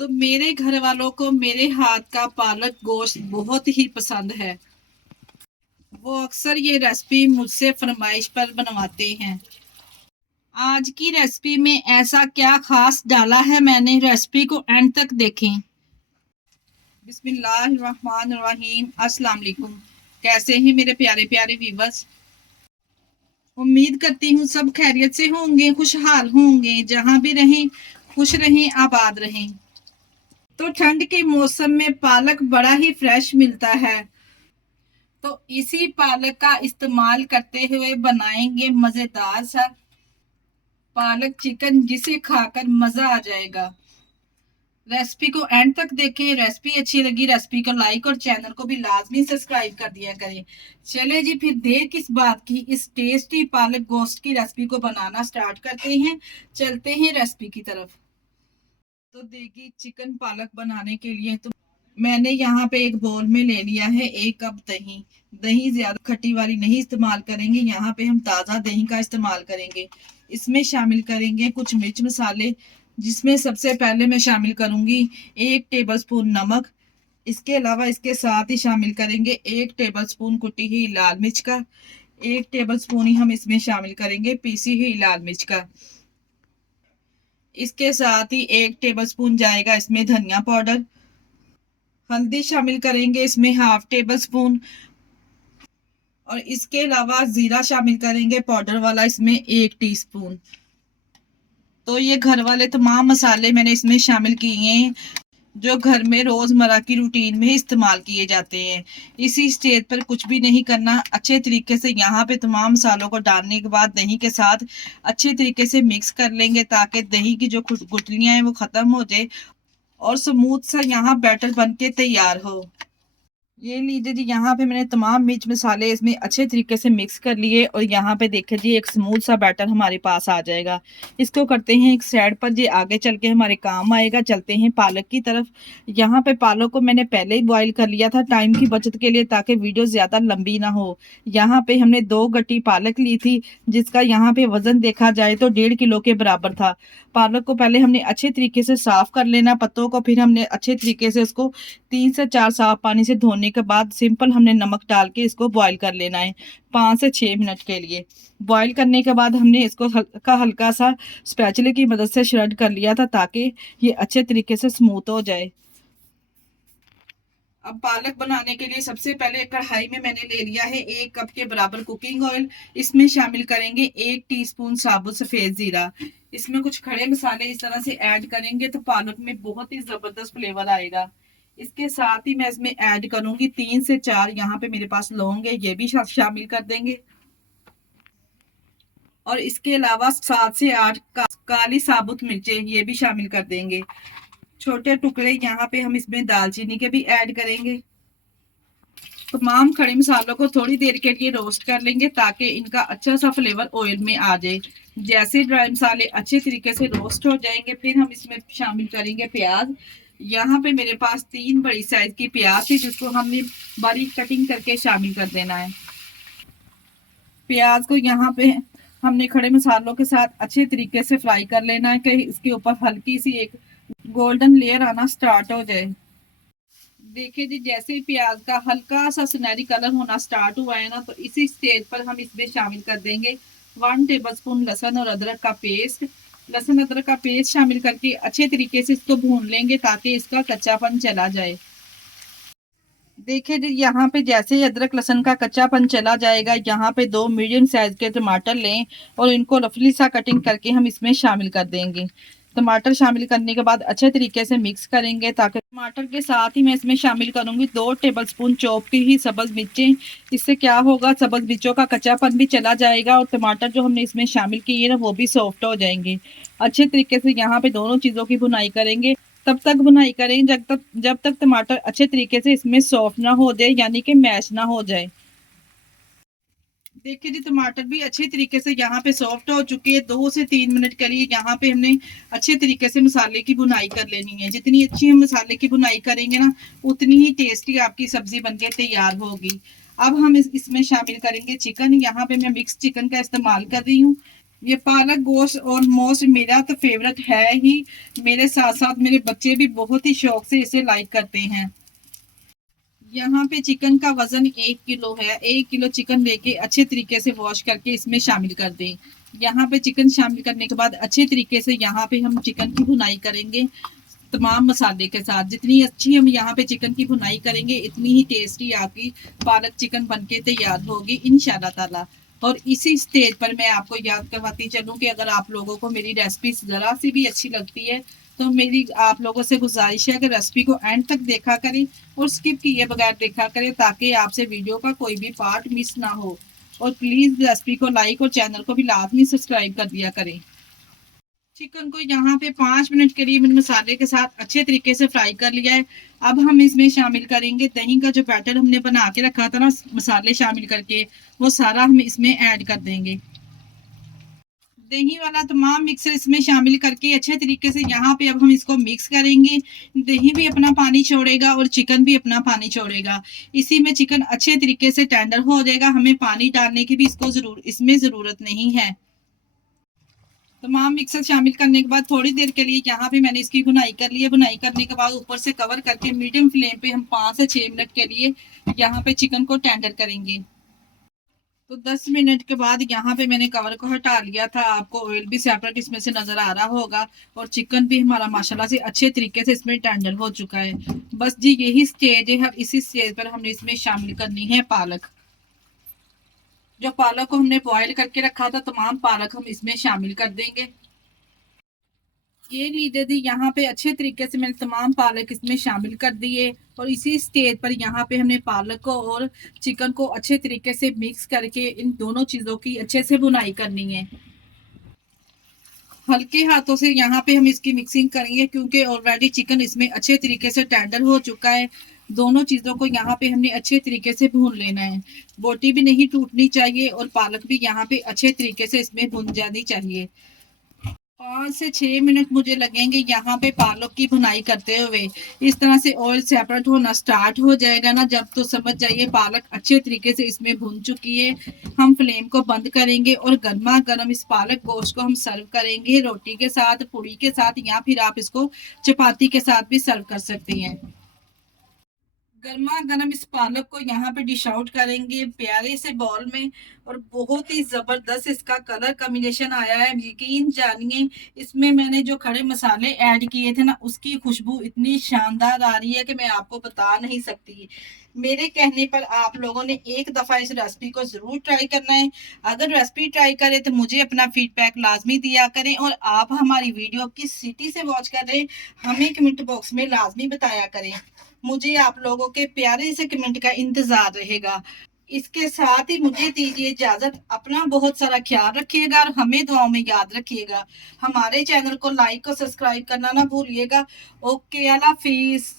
तो मेरे घर वालों को मेरे हाथ का पालक गोश्त बहुत ही पसंद है। वो अक्सर ये रेसिपी मुझसे फरमाइश पर बनवाते हैं। आज की रेसिपी में ऐसा क्या खास डाला है मैंने, रेसिपी को एंड तक देखें। बिस्मिल्लाहिर्रहमानिर्रहीम। अस्सलाम वालेकुम। कैसे हैं मेरे प्यारे प्यारे व्यूअर्स। उम्मीद करती हूँ सब खैरियत से होंगे, खुशहाल होंगे, जहां भी रहें खुश रहें, आबाद रहें। तो ठंड के मौसम में पालक बड़ा ही फ्रेश मिलता है, तो इसी पालक का इस्तेमाल करते हुए बनाएंगे मजेदार सा पालक चिकन, जिसे खाकर मजा आ जाएगा। रेसिपी को एंड तक देखें। रेसिपी अच्छी लगी रेसिपी को लाइक और चैनल को भी लाजमी सब्सक्राइब कर दिया करें। चले जी, फिर देर किस बात की, इस टेस्टी पालक गोश्त की रेसिपी को बनाना स्टार्ट करते हैं। चलते हैं रेसिपी की तरफ। तो देखिए, चिकन पालक बनाने के लिए तो मैंने यहाँ पे एक बोल में ले लिया है 1 कप दही। दही ज्यादा खट्टी वाली नहीं इस्तेमाल करेंगे, यहाँ पे हम ताजा दही का इस्तेमाल करेंगे। इसमें शामिल करेंगे कुछ मिर्च मसाले, जिसमें सबसे पहले मैं शामिल करूंगी 1 टेबलस्पून नमक। इसके अलावा इसके साथ ही शामिल करेंगे 1 टेबलस्पून कुटी हुई लाल मिर्च का। 1 टेबलस्पून ही हम इसमें शामिल करेंगे पीसी हुई लाल मिर्च का। इसके साथ ही 1 टेबलस्पून जाएगा इसमें धनिया पाउडर। हल्दी शामिल करेंगे इसमें 1/2 टेबलस्पून। और इसके अलावा जीरा शामिल करेंगे पाउडर वाला, इसमें 1 टीस्पून। तो ये घर वाले तमाम मसाले मैंने इसमें शामिल किए हैं, जो घर में रोजमर्रा की रूटीन में इस्तेमाल किए जाते हैं। इसी स्टेज पर कुछ भी नहीं करना, अच्छे तरीके से यहाँ पे तमाम मसालों को डालने के बाद दही के साथ अच्छे तरीके से मिक्स कर लेंगे, ताकि दही की जो गुठलियां हैं वो खत्म हो जाए और स्मूथ सा यहाँ बैटर बन के तैयार हो। ये लीजिए जी, यहाँ पे मैंने तमाम मिर्च मसाले इसमें अच्छे तरीके से मिक्स कर लिए और यहाँ पे देखिए जी एक स्मूथ सा बैटर हमारे पास आ जाएगा। इसको करते हैं एक साइड पर, जी आगे चल के हमारे काम आएगा। चलते हैं पालक की तरफ। यहाँ पे पालक को मैंने पहले ही बॉईल कर लिया था टाइम की बचत के लिए, ताकि वीडियो ज्यादा लंबी ना हो। यहाँ पे हमने 2 गट्टी पालक ली थी, जिसका यहाँ पे वजन देखा जाए तो 1.5 किलो के बराबर था। पालक को पहले हमने अच्छे तरीके से साफ कर लेना पत्तों को, फिर हमने अच्छे तरीके से उसको 3 से 4 साफ पानी से धोने के बाद सिंपल हमने नमक डाल के इसको बॉईल कर लेना है 5 से 6 मिनट के लिए। बॉईल करने के बाद हमने इसको हल्का हल्का सा स्पैचुले की मदद से श्रेड कर लिया था, ताकि ये अच्छे तरीके से स्मूथ हो जाए। अब पालक बनाने के लिए सबसे पहले कढ़ाई में मैंने ले लिया है 1 कप के बराबर कुकिंग ऑयल। इसमें शामिल करेंगे 1 टीस्पून साबुत सफेद जीरा। इसमें कुछ खड़े मसाले इस तरह से ऐड करेंगे तो पालक में बहुत ही जबरदस्त फ्लेवर आएगा। इसके साथ ही मैं इसमें ऐड करूंगी 3 से 4 यहाँ पे मेरे पास लौंग है, ये भी शामिल कर देंगे। और इसके अलावा 7 से 8 काली साबुत मिर्चें, ये भी शामिल कर देंगे। छोटे टुकड़े यहाँ पे हम इसमें दालचीनी के भी ऐड करेंगे। तमाम खड़े मसालों को थोड़ी देर के लिए रोस्ट कर लेंगे, ताकि इनका अच्छा सा फ्लेवर ऑयल में आ जाए। जैसे ड्राई मसाले अच्छे तरीके से रोस्ट हो जाएंगे, फिर हम इसमें शामिल करेंगे प्याज। यहाँ पे मेरे पास 3 बड़ी साइज की प्याज थी, जिसको हमने बारीक कटिंग करके शामिल कर देना है। प्याज को यहाँ पे हमने खड़े मसालों के साथ अच्छे तरीके से फ्राई कर लेना है, कि इसके ऊपर हल्की सी एक गोल्डन लेयर आना स्टार्ट हो जाए। देखिए जी, जैसे प्याज का हल्का सा सुनहरी कलर होना स्टार्ट हुआ है ना, तो इसी स्टेज पर हम इसमें शामिल कर देंगे 1 टेबलस्पून लहसुन और अदरक का पेस्ट। लहसुन अदरक का पेस्ट शामिल करके अच्छे तरीके से इसको भून लेंगे, ताकि इसका कच्चापन चला जाए। देखिए जी, यहाँ पे जैसे ही अदरक लहसुन का कच्चापन चला जाएगा, यहाँ पे 2 मीडियम साइज के टमाटर लें और इनको रफली सा कटिंग करके हम इसमें शामिल कर देंगे। टमाटर शामिल करने के बाद अच्छे तरीके से मिक्स करेंगे, ताकि टमाटर के साथ ही मैं इसमें शामिल करूंगी 2 टेबलस्पून चॉप की ही सब्ज मिर्चें। इससे क्या होगा, सब्ज मिर्चों का कच्चापन भी चला जाएगा और टमाटर जो हमने इसमें शामिल किए ना, वो भी सॉफ्ट हो जाएंगे। अच्छे तरीके से यहाँ पे दोनों चीज़ों की भुनाई करेंगे। तब तक भुनाई करें जब तक टमाटर अच्छे तरीके से इसमें सॉफ्ट ना हो जाए, यानी कि मैश ना हो जाए। देखिए जी, टमाटर भी अच्छे तरीके से यहाँ पे सॉफ्ट हो चुके हैं। 2 से 3 मिनट के लिए यहाँ पे हमने अच्छे तरीके से मसाले की भुनाई कर लेनी है। जितनी अच्छी हम मसाले की भुनाई करेंगे ना, उतनी ही टेस्टी आपकी सब्जी बनके तैयार होगी। अब हम इसमें शामिल करेंगे चिकन। यहाँ पे मैं मिक्स चिकन का इस्तेमाल कर रही हूँ। ये पालक गोश्त ऑलमोस्ट मेरा तो फेवरेट है ही, मेरे साथ साथ मेरे बच्चे भी बहुत ही शौक से इसे लाइक करते हैं। यहाँ पे चिकन का वजन 1 किलो है। 1 किलो चिकन लेके अच्छे तरीके से वॉश करके इसमें शामिल कर दें। यहाँ पे चिकन शामिल करने के बाद अच्छे तरीके से यहाँ पे हम चिकन की भुनाई करेंगे तमाम मसाले के साथ। जितनी अच्छी हम यहाँ पे चिकन की भुनाई करेंगे इतनी ही टेस्टी आपकी पालक चिकन बनके तैयार होगी इंशाल्लाह ताला। और इसी स्टेज पर मैं आपको याद करवाती चलूं कि अगर आप लोगों को मेरी रेसिपी ज़रा सी भी अच्छी लगती है तो मेरी आप लोगों से गुजारिश है कि रेसिपी को एंड तक देखा करें और स्किप किए बगैर देखा करें, ताकि आपसे वीडियो का कोई भी पार्ट मिस ना हो। और प्लीज़ रेसिपी को लाइक और चैनल को भी लाजमी सब्सक्राइब कर दिया करें। चिकन को यहाँ पे 5 मिनट के लिए मैंने मसाले के साथ अच्छे तरीके से फ्राई कर लिया है। अब हम इसमें शामिल करेंगे दही का जो बैटर हमने बना के रखा था ना मसाले शामिल करके, वो सारा हम इसमें ऐड कर देंगे। दही वाला तमाम मिक्सर इसमें शामिल करके अच्छे तरीके से यहाँ पे अब हम इसको मिक्स करेंगे। दही भी अपना पानी छोड़ेगा और चिकन भी अपना पानी छोड़ेगा। इसी में चिकन अच्छे तरीके से टेंडर हो जाएगा, हमें पानी डालने की भी इसमें ज़रूरत नहीं है। तमाम मिक्सर शामिल करने के बाद थोड़ी देर के लिए यहाँ पे मैंने इसकी भुनाई कर ली है। भुनाई करने के बाद ऊपर से कवर करके मीडियम फ्लेम पे हम 5 से 6 मिनट के लिए यहाँ पे चिकन को टेंडर करेंगे। तो 10 मिनट के बाद यहाँ पे मैंने कवर को हटा लिया था। आपको ऑयल भी सेपरेट इसमें से नजर आ रहा होगा और चिकन भी हमारा माशाल्लाह से अच्छे तरीके से इसमें टेंडर हो चुका है। बस जी यही स्टेज है। इसी स्टेज पर हमने इसमें शामिल करनी है पालक। जो पालक को हमने बॉयल करके रखा था तमाम पालक हम इसमें शामिल कर देंगे। ये लीजिए दी यहाँ पे अच्छे तरीके से मैंने तमाम पालक इसमें शामिल कर दिए और इसी स्टेज पर यहाँ पे हमने पालक को और चिकन को अच्छे तरीके से मिक्स करके इन दोनों चीज़ों की अच्छे से बुनाई करनी है। हल्के हाथों से यहाँ पे हम इसकी मिक्सिंग करेंगे क्योंकि ऑलरेडी चिकन इसमें अच्छे तरीके से टेंडर हो चुका है। दोनों चीज़ों को यहाँ पे हमने अच्छे तरीके से भून लेना है। बोटी भी नहीं टूटनी चाहिए और पालक भी यहाँ पे अच्छे तरीके से इसमें भुन जानी चाहिए। 5 से 6 मिनट मुझे लगेंगे यहाँ पे पालक की भुनाई करते हुए। इस तरह से ऑयल सेपरेट होना स्टार्ट हो जाएगा ना जब, तो समझ जाइए पालक अच्छे तरीके से इसमें भुन चुकी है। हम फ्लेम को बंद करेंगे और गर्मा गर्म इस पालक गोश्त को हम सर्व करेंगे रोटी के साथ, पूड़ी के साथ, या फिर आप इसको चपाती के साथ भी सर्व कर सकती हैं। गर्मा गर्म इस पालक को यहाँ पे डिश आउट करेंगे प्यारे से बॉल में। और बहुत ही जबरदस्त इसका कलर कॉम्बिनेशन आया है। यकीन जानिए इसमें मैंने जो खड़े मसाले ऐड किए थे ना उसकी खुशबू इतनी शानदार आ रही है कि मैं आपको बता नहीं सकती। मेरे कहने पर आप लोगों ने एक दफा इस रेसिपी को जरूर ट्राई करना है। अगर रेसिपी ट्राई करें तो मुझे अपना फीडबैक लाजमी दिया करें और आप हमारी वीडियो किस सिटी से वॉच कर रहे हैं हमें कमेंट बॉक्स में लाजमी बताया करें। मुझे आप लोगों के प्यारे से कमेंट का इंतजार रहेगा। इसके साथ ही मुझे दीजिए इजाजत। अपना बहुत सारा ख्याल रखिएगा और हमें दुआओं में याद रखिएगा। हमारे चैनल को लाइक और सब्सक्राइब करना ना भूलिएगा। ओके, अल्लाह हाफिज।